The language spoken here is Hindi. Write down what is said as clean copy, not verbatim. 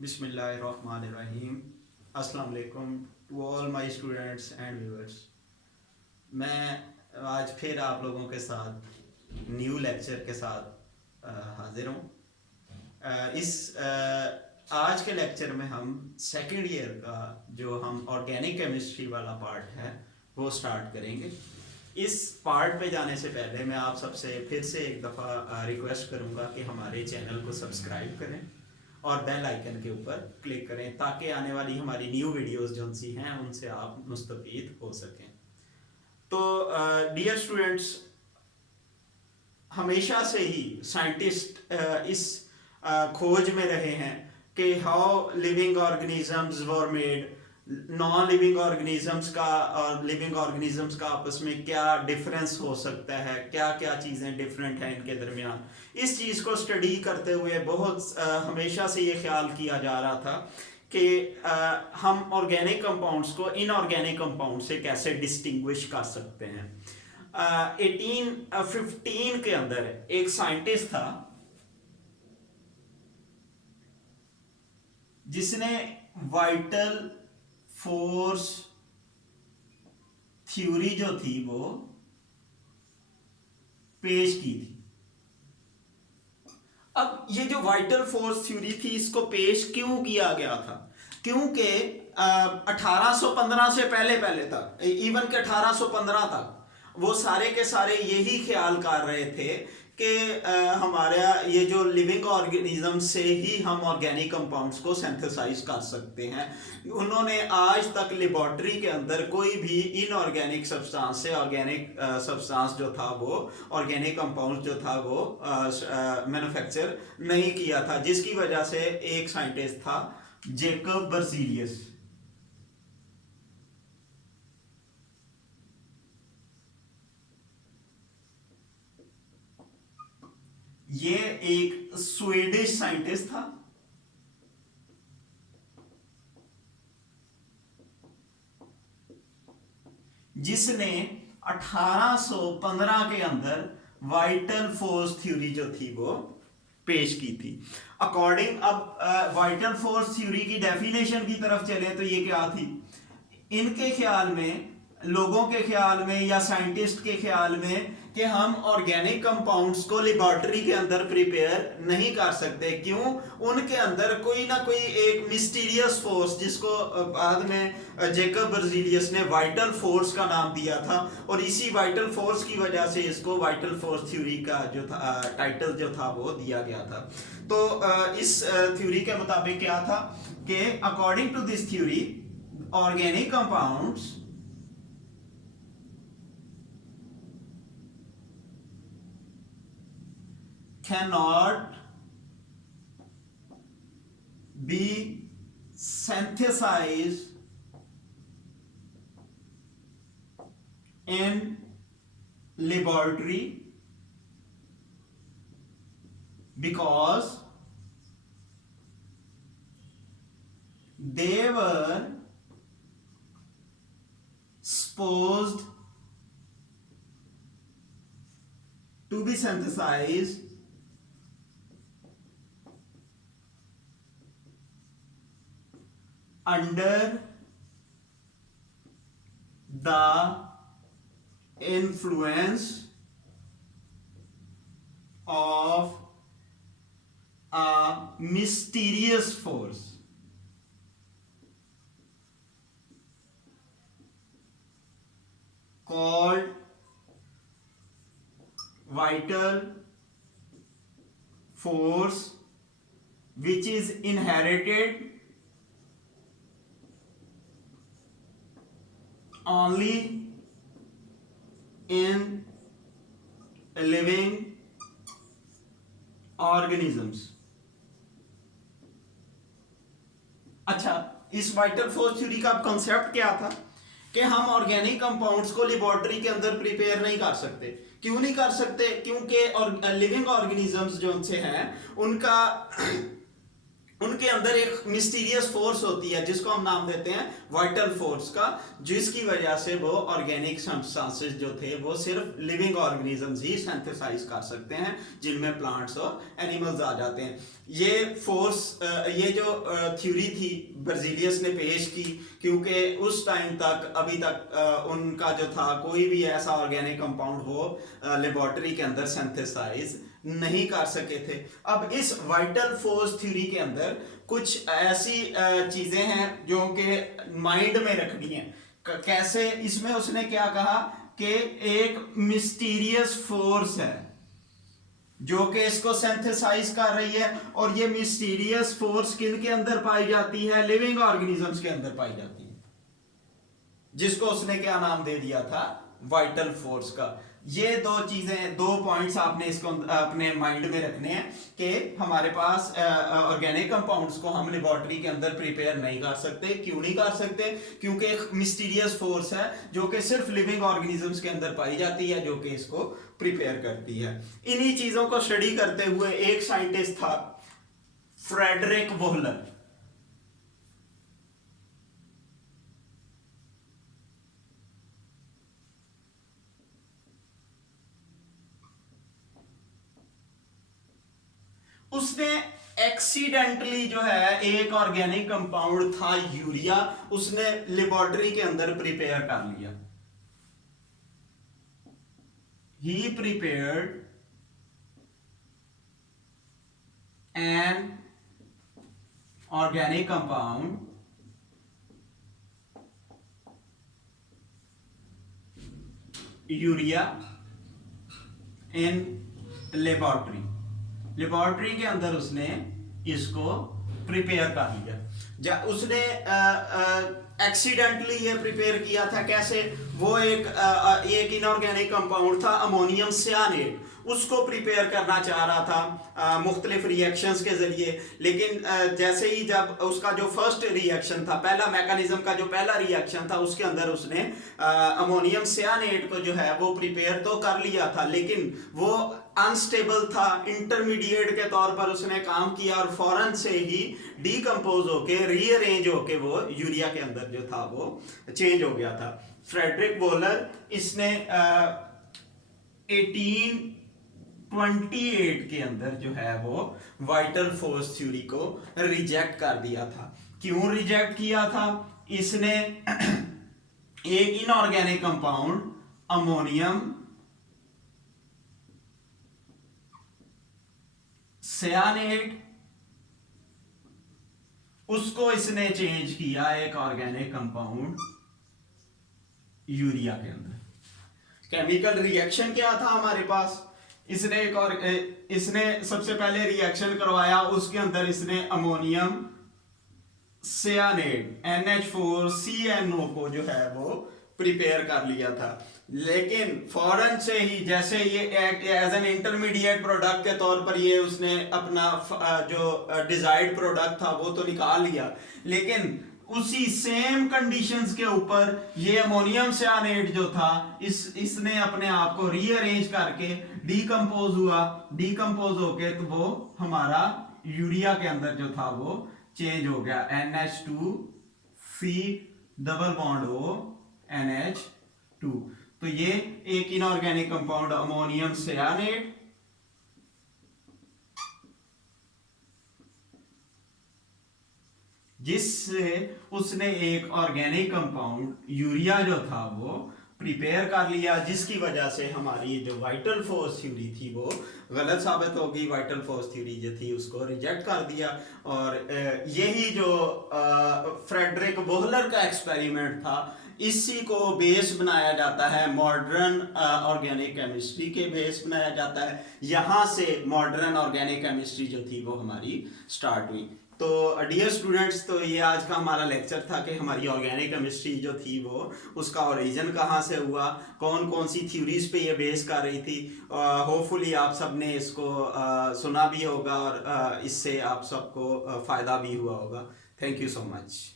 बिस्मिल्लाहिर्रहमानिर्रहीम। अस्सलाम वालेकुम to all my students and viewers. मैं आज फिर आप लोगों के साथ न्यू लेक्चर के साथ हाजिर हूँ। आज के लेक्चर में हम सेकेंड ईयर का जो हम ऑर्गेनिक केमिस्ट्री वाला पार्ट है वो स्टार्ट करेंगे। इस पार्ट पे जाने से पहले मैं आप सबसे फिर से एक दफ़ा रिक्वेस्ट करूँगा कि हमारे चैनल को सब्सक्राइब करें और बेल आइकन के ऊपर क्लिक करें ताकि आने वाली हमारी न्यू वीडियोस जो सी हैं उनसे आप मुस्तफ़ीद हो सकें। तो डियर स्टूडेंट्स, हमेशा से ही साइंटिस्ट इस खोज में रहे हैं कि how living organisms were made, non living organisms का और लिविंग ऑर्गेनिजम्स का आपस में क्या डिफरेंस हो सकता है, क्या क्या चीज़ें डिफरेंट हैं इनके दरमियान। इस चीज़ को स्टडी करते हुए बहुत हमेशा से ये ख्याल किया जा रहा था कि हम ऑर्गेनिक कंपाउंड्स को इनऑर्गेनिक कंपाउंड से कैसे डिस्टिंग्विश कर सकते हैं। 1815 के अंदर एक साइंटिस्ट था जिसने वाइटल फोर्स थ्योरी जो थी वो पेश की थी। अब ये जो वाइटल फोर्स थ्योरी थी इसको पेश क्यों किया गया था? क्योंकि 1815 से पहले पहले तक, इवन के 1815 तक वो सारे के सारे यही ख्याल कर रहे थे कि हमारा ये जो लिविंग ऑर्गेनिज्म से ही हम ऑर्गेनिक कंपाउंड्स को सिंथेसाइज कर सकते हैं। उन्होंने आज तक लेबॉर्ट्री के अंदर कोई भी इनऑर्गेनिक सब्सटेंस से ऑर्गेनिक सब्सटेंस जो था वो ऑर्गेनिक कंपाउंड जो था वो मैन्युफैक्चर नहीं किया था, जिसकी वजह से एक साइंटिस्ट था जेकब बर्जीलियस। ये एक स्वीडिश साइंटिस्ट था जिसने 1815 के अंदर वाइटल फोर्स थ्योरी जो थी वो पेश की थी। अकॉर्डिंग, अब वाइटल फोर्स थ्योरी की डेफिनेशन की तरफ चले तो ये क्या थी? इनके ख्याल में, लोगों के ख्याल में या साइंटिस्ट के ख्याल में कि हम ऑर्गेनिक कंपाउंड्स को लेबॉर्ट्री के अंदर प्रिपेयर नहीं कर सकते। क्यों? उनके अंदर कोई ना कोई एक मिस्टीरियस फोर्स, जिसको बाद में जेकब बर्जीलियस ने वाइटल फोर्स का नाम दिया था, और इसी वाइटल फोर्स की वजह से इसको वाइटल फोर्स थ्योरी का जो था टाइटल जो था वो दिया गया था। तो इस थ्योरी के मुताबिक क्या था कि according to this theory organic compounds cannot be synthesized in laboratory because they were supposed to be synthesized under the influence of a mysterious force called vital force, which is inherited only in living organisms. अच्छा, इस वाइटल फोर्स थ्योरी का कॉन्सेप्ट क्या था कि हम ऑर्गेनिक कंपाउंड्स को लेबॉर्ट्री के अंदर प्रिपेयर नहीं कर सकते। क्यों नहीं कर सकते? क्योंकि लिविंग ऑर्गेनिजम्स जो उनसे हैं उनका उनके अंदर एक मिस्टीरियस फोर्स होती है जिसको हम नाम देते हैं वाइटल फोर्स का, जिसकी वजह से वो ऑर्गेनिक सब्सटेंसेस जो थे वो सिर्फ लिविंग ऑर्गेनिजम्स ही सिंथेसाइज कर सकते हैं, जिनमें प्लांट्स और एनिमल्स आ जाते हैं। ये फोर्स, ये जो थ्योरी थी बर्जीलियस ने पेश की, क्योंकि उस टाइम तक अभी तक उनका जो था कोई भी ऐसा ऑर्गेनिक कंपाउंड वो लेबोरेटरी के अंदर सिंथेसाइज नहीं कर सके थे। अब इस वाइटल फोर्स थ्योरी के अंदर कुछ ऐसी चीजें हैं जो कि माइंड में रखनी है। कैसे? इसमें उसने क्या कहा कि एक मिस्टीरियस फोर्स है जो कि इसको सिंथेसाइज कर रही है, और ये मिस्टीरियस फोर्स किन के अंदर पाई जाती है? लिविंग ऑर्गेनिजम्स के अंदर पाई जाती है, जिसको उसने क्या नाम दे दिया था? वाइटल फोर्स का। ये दो चीजें, दो पॉइंट्स आपने इसको अपने माइंड में रखने हैं कि हमारे पास ऑर्गेनिक कंपाउंड्स को हम लेबोरेटरी के अंदर प्रिपेयर नहीं कर सकते। क्यों नहीं कर सकते? क्योंकि एक मिस्टीरियस फोर्स है जो कि सिर्फ लिविंग ऑर्गेनिजम्स के अंदर पाई जाती है, जो कि इसको प्रिपेयर करती है। इन्हीं चीजों को स्टडी करते हुए एक साइंटिस्ट था फ्रेडरिक वोहलर। उसने एक्सीडेंटली जो है एक ऑर्गेनिक कंपाउंड था यूरिया, उसने लेबोरेटरी के अंदर प्रिपेयर कर लिया। He prepared an organic compound urea in laboratory. Laboratory के अंदर उसने इसको प्रिपेयर कर लिया। उसने एक्सीडेंटली ये प्रिपेयर किया था। कैसे? वो एक इनऑर्गेनिक कंपाउंड था अमोनियम सियानेट, उसको प्रिपेयर करना चाह रहा था मुख्तलिफ रिएक्शंस के जरिए। लेकिन जैसे ही जब उसका जो फर्स्ट रिएक्शन था, पहला मैकेनिज्म का जो पहला रिएक्शन था, उसके अंदर उसने अमोनियम सियानेट को जो है वो प्रिपेयर तो कर लिया था, लेकिन वो अनस्टेबल था। इंटरमीडिएट के तौर पर उसने काम किया और फौरन से ही डीकंपोज होके, रीअरेंज होके वो यूरिया के अंदर जो था वो चेंज हो गया था। फ्रेडरिक वोहलर, इसने 1828 के अंदर जो है वो वाइटल फोर्स थ्योरी को रिजेक्ट कर दिया था। क्यों रिजेक्ट किया था? इसने एक इनऑर्गेनिक कंपाउंड अमोनियम सियानेट, उसको इसने चेंज किया एक ऑर्गेनिक कंपाउंड यूरिया के अंदर। केमिकल रिएक्शन क्या था हमारे पास? इसने इसने सबसे पहले रिएक्शन करवाया, उसके अंदर इसने अमोनियम सियानेट NH4CnO को जो है वो प्रिपेयर कर लिया था। लेकिन फौरन से ही जैसे ये एज एन इंटरमीडिएट प्रोडक्ट के तौर पर ये उसने अपना जो डिजायर्ड प्रोडक्ट था वो तो निकाल लिया, लेकिन उसी सेम कंडीशंस के ऊपर ये अमोनियम सियानेट जो था इसने अपने आप को रीअरेंज करके डीकंपोज हुआ। डीकंपोज होके तो वो हमारा यूरिया के अंदर जो था वो चेंज हो गया, NH2C double bond O NH2। तो ये एक इनऑर्गेनिक कंपाउंड अमोनियम सियानेट जिससे उसने एक ऑर्गेनिक कंपाउंड यूरिया जो था वो प्रिपेयर कर लिया, जिसकी वजह से हमारी जो वाइटल फोर्स थ्योरी थी वो गलत साबित हो गई। वाइटल फोर्स थ्योरी जो थी उसको रिजेक्ट कर दिया। और यही जो फ्रेडरिक वोहलर का एक्सपेरिमेंट था, इसी को बेस बनाया जाता है मॉडर्न ऑर्गेनिक केमिस्ट्री के बेस बनाया जाता है। यहाँ से मॉडर्न ऑर्गेनिक केमिस्ट्री जो थी वो हमारी स्टार्ट हुई। तो डियर स्टूडेंट्स, तो ये आज का हमारा लेक्चर था कि हमारी ऑर्गेनिक केमिस्ट्री जो थी वो उसका ओरिजिन कहाँ से हुआ, कौन कौन सी थ्योरीज पे ये बेस कर रही थी। होपफुली आप सब ने इसको सुना भी होगा और इससे आप सबको फ़ायदा भी हुआ होगा। Thank you so much.